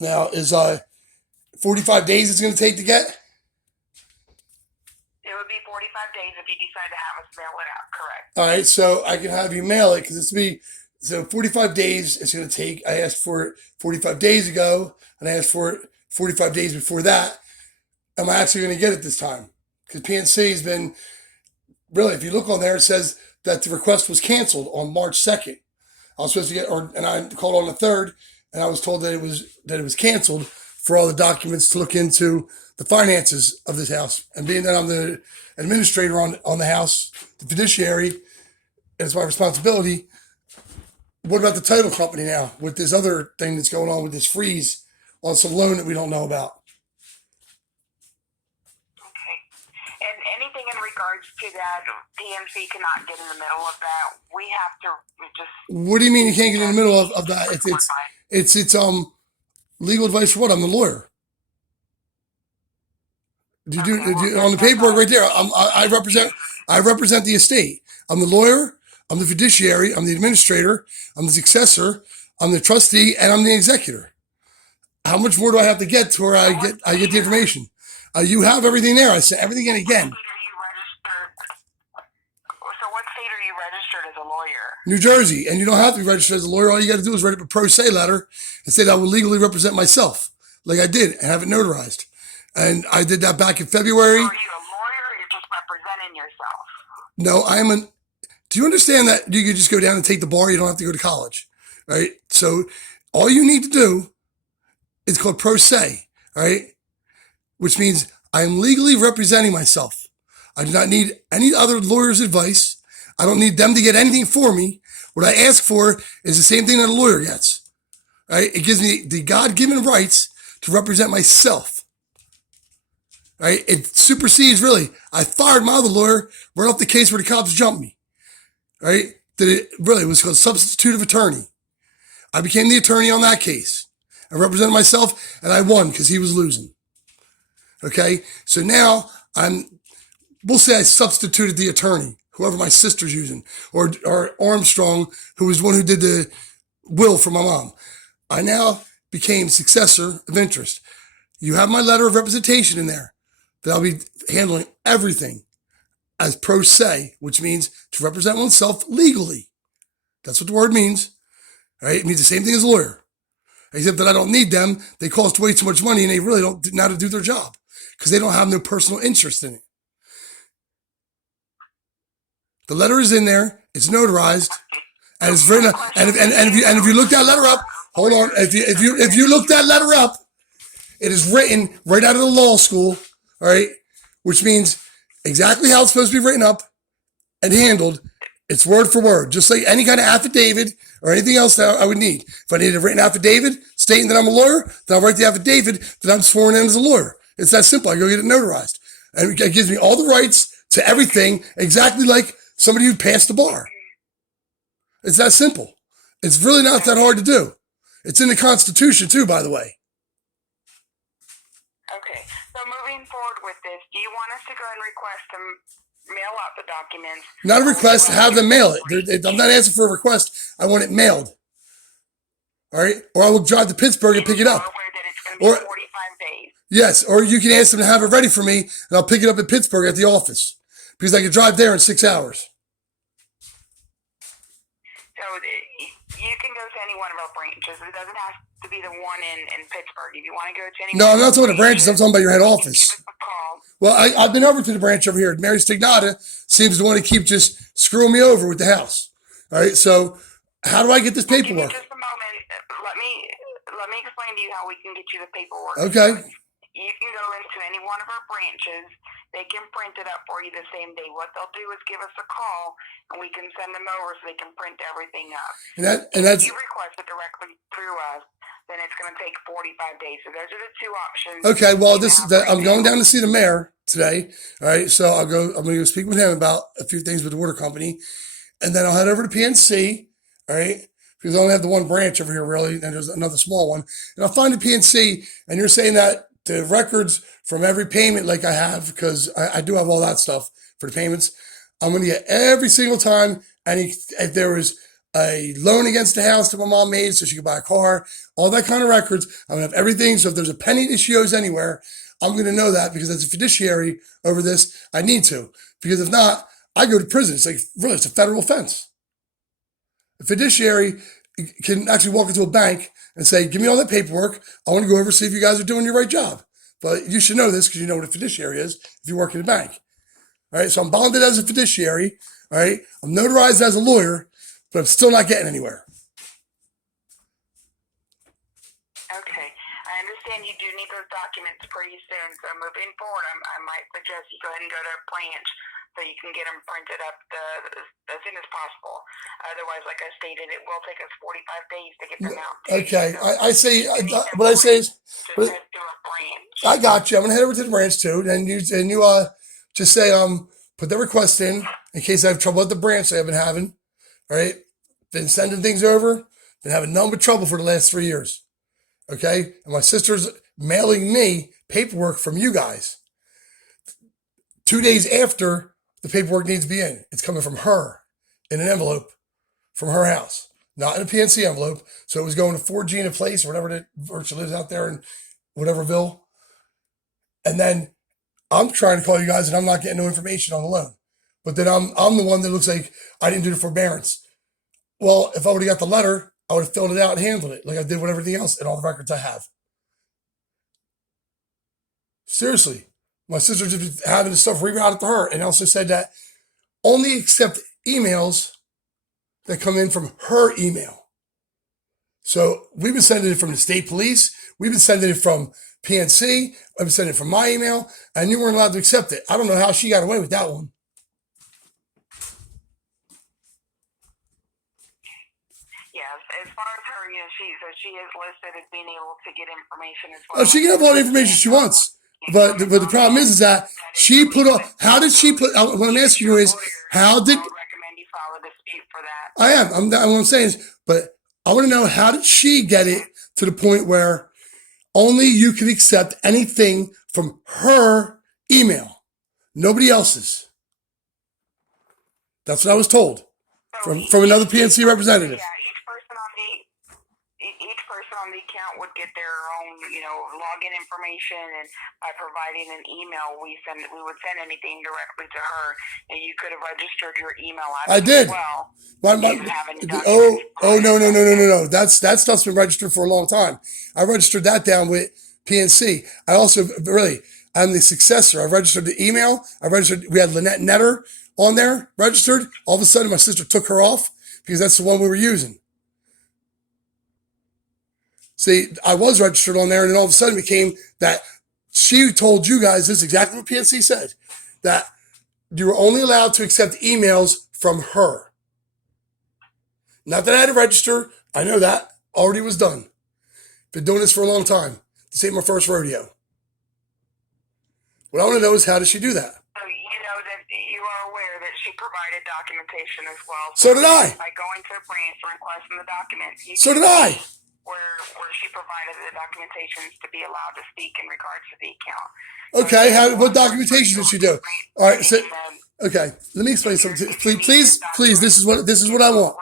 Now, is 45 days it's going to take to get? It would be 45 days if you decide to have us mail it out, correct? All right, so I can have you mail it because it's be so 45 days it's going to take. I asked for it 45 days ago, and I asked for it 45 days before that. Am I actually going to get it this time? Because PNC has been really, if you look on there, it says that the request was canceled on March 2nd. I was supposed to get, and I called on the 3rd, and I was told that it was canceled for all the documents to look into the finances of this house. And being that I'm the administrator on the house, the fiduciary, and it's my responsibility. What about the title company now with this other thing that's going on with this freeze on some loan that we don't know about? Okay. And anything in regards to that, PNC cannot get in the middle of that. We have to just. What do you mean you can't get in the middle of that? It's legal advice for what? I'm the lawyer. On the paperwork right there? I represent the estate. I'm the lawyer. I'm the fiduciary. I'm the administrator. I'm the successor. I'm the trustee, and I'm the executor. How much more do I have to get to where I get the information? You have everything there. I said everything in again. So what state are you registered as a lawyer? New Jersey, and you don't have to be registered as a lawyer. All you got to do is write up a pro se letter and say that I will legally represent myself, like I did, and have it notarized. And I did that back in February. So are you a lawyer, or you're just representing yourself? No, do you understand that you could just go down and take the bar? You don't have to go to college, right? So all you need to do is called pro se, right? Which means I am legally representing myself. I do not need any other lawyer's advice. I don't need them to get anything for me. What I ask for is the same thing that a lawyer gets, right? It gives me the God-given rights to represent myself, right? It supersedes, really. I fired my other lawyer right off the case where the cops jumped me, right? That it really was called substitutive attorney. I became the attorney on that case. I represented myself, and I won because he was losing. Okay, so now we'll say I substituted the attorney, whoever my sister's using, or Armstrong, who was the one who did the will for my mom. I now became successor of interest. You have my letter of representation in there that I'll be handling everything as pro se, which means to represent oneself legally. That's what the word means. Right? It means the same thing as a lawyer, except that I don't need them. They cost way too much money, and they really don't know how to do their job because they don't have no personal interest in it. The letter is in there. It's notarized, and it's written. And if you look that letter up, hold on. If you look that letter up, it is written right out of the law school. All right, which means exactly how it's supposed to be written up and handled. It's word for word, just like any kind of affidavit or anything else that I would need. If I need a written affidavit stating that I'm a lawyer, then I'll write the affidavit that I'm sworn in as a lawyer. It's that simple. I go get it notarized. And it gives me all the rights to everything, exactly like somebody who passed the bar. It's that simple. It's really not that hard to do. It's in the Constitution too, by the way. Okay, so moving forward with this, do you want us to go and request them mail out the documents? Not a request, have them mail it. I'm not asking for a request. I want it mailed. All right? Or I will drive to Pittsburgh and pick it up. That it's going to be 45 days. Yes, or you can ask them to have it ready for me, and I'll pick it up in Pittsburgh at the office because I can drive there in 6 hours. So you can go to any one of our branches. It doesn't have to be the one in Pittsburgh. If you want to go to any. No, I'm not talking about branches. I'm talking about your head office. Give us a call. Well, I've been over to the branch over here. Mary Stignata seems to want to keep just screwing me over with the house. All right, so how do I get this paperwork? Just a moment. Let me explain to you how we can get you the paperwork. Okay. You can go into any one of our branches. They can print it up for you the same day. What they'll do is give us a call, and we can send them over so they can print everything up. And that's if you request it directly through us, then it's going to take 45 days. So those are the two options. okay. Well, I'm going down to see the mayor today. All right, so I'm going to go speak with him about a few things with the water company, and then I'll head over to PNC. All right. Because I only have the one branch over here, really, and there's another small one. And I'll find the PNC, and you're saying that the records from every payment, like I have, because I do have all that stuff for the payments, I'm going to get every single time. And if there was a loan against the house that my mom made so she could buy a car, all that kind of records. I'm going to have everything. So if there's a penny that she owes anywhere, I'm going to know that because as a fiduciary over this, I need to. Because if not, I go to prison. It's like, really, it's a federal offense. A fiduciary can actually walk into a bank and say, give me all that paperwork. I want to go over and see if you guys are doing your right job. But you should know this because you know what a fiduciary is if you work in a bank. All right, so I'm bonded as a fiduciary. All right, I'm notarized as a lawyer, but I'm still not getting anywhere. Okay, I understand you do need those documents pretty soon. So moving forward, I might suggest you go ahead and go to a branch so you can get them printed up as soon as possible. Otherwise, like I stated, it will take us 45 days to get them out. Okay, So I say what I say is, just head to a branch. I got you. I'm gonna head over to the branch too, and you just say put the request in case I have trouble at the branch. I've been having, all right. Been sending things over, been having none but trouble for the last 3 years. Okay, and my sister's mailing me paperwork from you guys 2 days after the paperwork needs to be in. It's coming from her in an envelope from her house, not in a PNC envelope. So it was going to 4G in a place or whatever where she lives out there in whateverville. And then I'm trying to call you guys and I'm not getting no information on the loan. But then I'm the one that looks like I didn't do the forbearance. Well, if I would have got the letter, I would have filled it out and handled it like I did with everything else and all the records I have. Seriously. My sister just having the stuff rerouted to her and also said that only accept emails that come in from her email. So we've been sending it from the state police. We've been sending it from PNC. I've been sending it from my email and you weren't allowed to accept it. I don't know how she got away with that one. Yes, as far as her, she is listed as being able to get information as Oh, well. she can have all the information she wants. But the problem is that she put on, how did she put, what I'm asking you is, how did, I would recommend you file a dispute for that. I am, what I'm saying is, but I want to know how did she get it to the point where only you can accept anything from her email, nobody else's. That's what I was told from another PNC representative. Yeah, each person on the account would get their own, login information, and by providing an email, we would send anything directly to her, and you could have registered your email address. I did. As well. No. That stuff's been registered for a long time. I registered that down with PNC. I also I'm the successor. I registered the email. We had Lynette Netter on there registered. All of a sudden, my sister took her off because that's the one we were using. See, I was registered on there, and then all of a sudden it became that she told you guys, this is exactly what PNC said, that you were only allowed to accept emails from her. Not that I had to register. I know that. Already was done. Been doing this for a long time. This ain't my first rodeo. What I want to know is, how does she do that? So you know that you are aware that she provided documentation as well. So did I. By going to a branch and requesting the documents. So did I. Where she provided the documentations to be allowed to speak in regards to the account. Okay, what documentation did she do? All right, so okay, let me explain something. Please, this is what I want.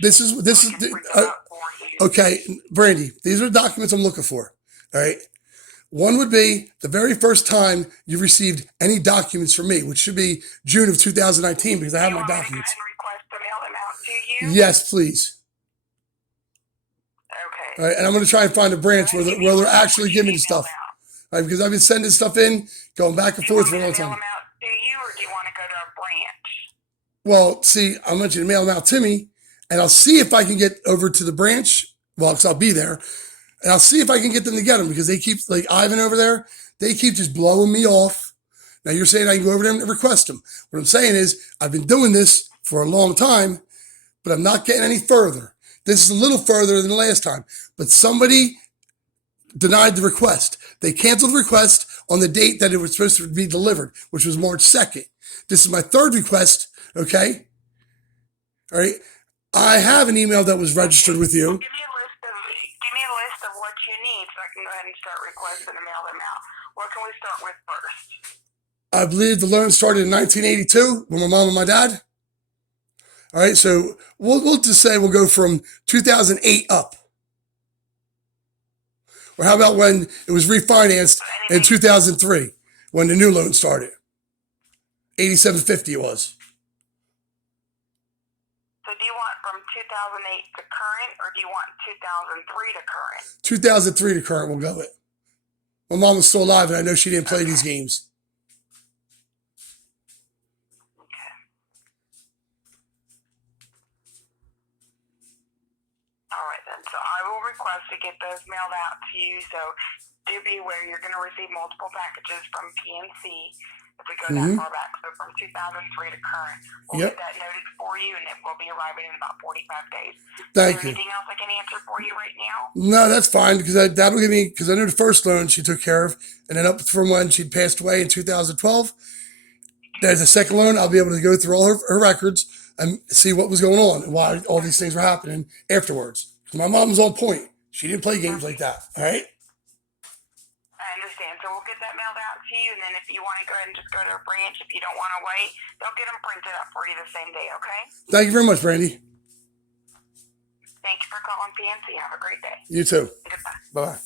This is okay, Brandy. These are documents I'm looking for. All right, one would be the very first time you received any documents from me, which should be June of 2019, because I have my documents. Request to mail them out to you? Yes, please. Okay. All right, and I'm going to try and find a branch where they're actually giving me the stuff. All right, because I've been sending stuff in, going back and forth for a long time. Do you want me to mail them out to you, or do you want to go to a branch? Well, see, I want you to mail them out to me, and I'll see if I can get over to the branch. Well, because I'll be there, and I'll see if I can get them to get them, because they keep, like Ivan over there, they keep just blowing me off. Now, you're saying I can go over there and request them. What I'm saying is, I've been doing this for a long time, but I'm not getting any further. This is a little further than the last time, but somebody denied the request. They canceled the request on the date that it was supposed to be delivered, which was March 2nd. This is my third request, okay? All right. I have an email that was registered with you. Give me a list of what you need so I can go ahead and start requesting to mail them out. What can we start with first? I believe the loan started in 1982 with my mom and my dad. All right, so we'll just say we'll go from 2008 up. Or how about when it was refinanced in 2003 when the new loan started? 8750 it was. So do you want from 2008 to current, or do you want 2003 to current? 2003 to current, we'll go with. My mom was still alive, and I know she didn't play these games. Okay. All right then. So I will request to get those mailed out to you. So do be aware you're going to receive multiple packages from PNC if we go that far back. So from 2003 to current, we'll get that noted for you, and it will be arriving in about 45 days. Thank you. Anything else I can answer for you right now? No, that's fine because that'll give me, because I know the first loan she took care of, and then up from when she passed away in 2012. There's a second loan. I'll be able to go through all her records and see what was going on and why all these things were happening afterwards. My mom was on point. She didn't play games like that. All right. I understand. So we'll get that mailed out to you, and then if you want to go ahead and just go to a branch, if you don't want to wait, they'll get them printed up for you the same day. Okay. Thank you very much, Brandy. Thank you for calling PNC. Have a great day. You too. Goodbye. Bye-bye.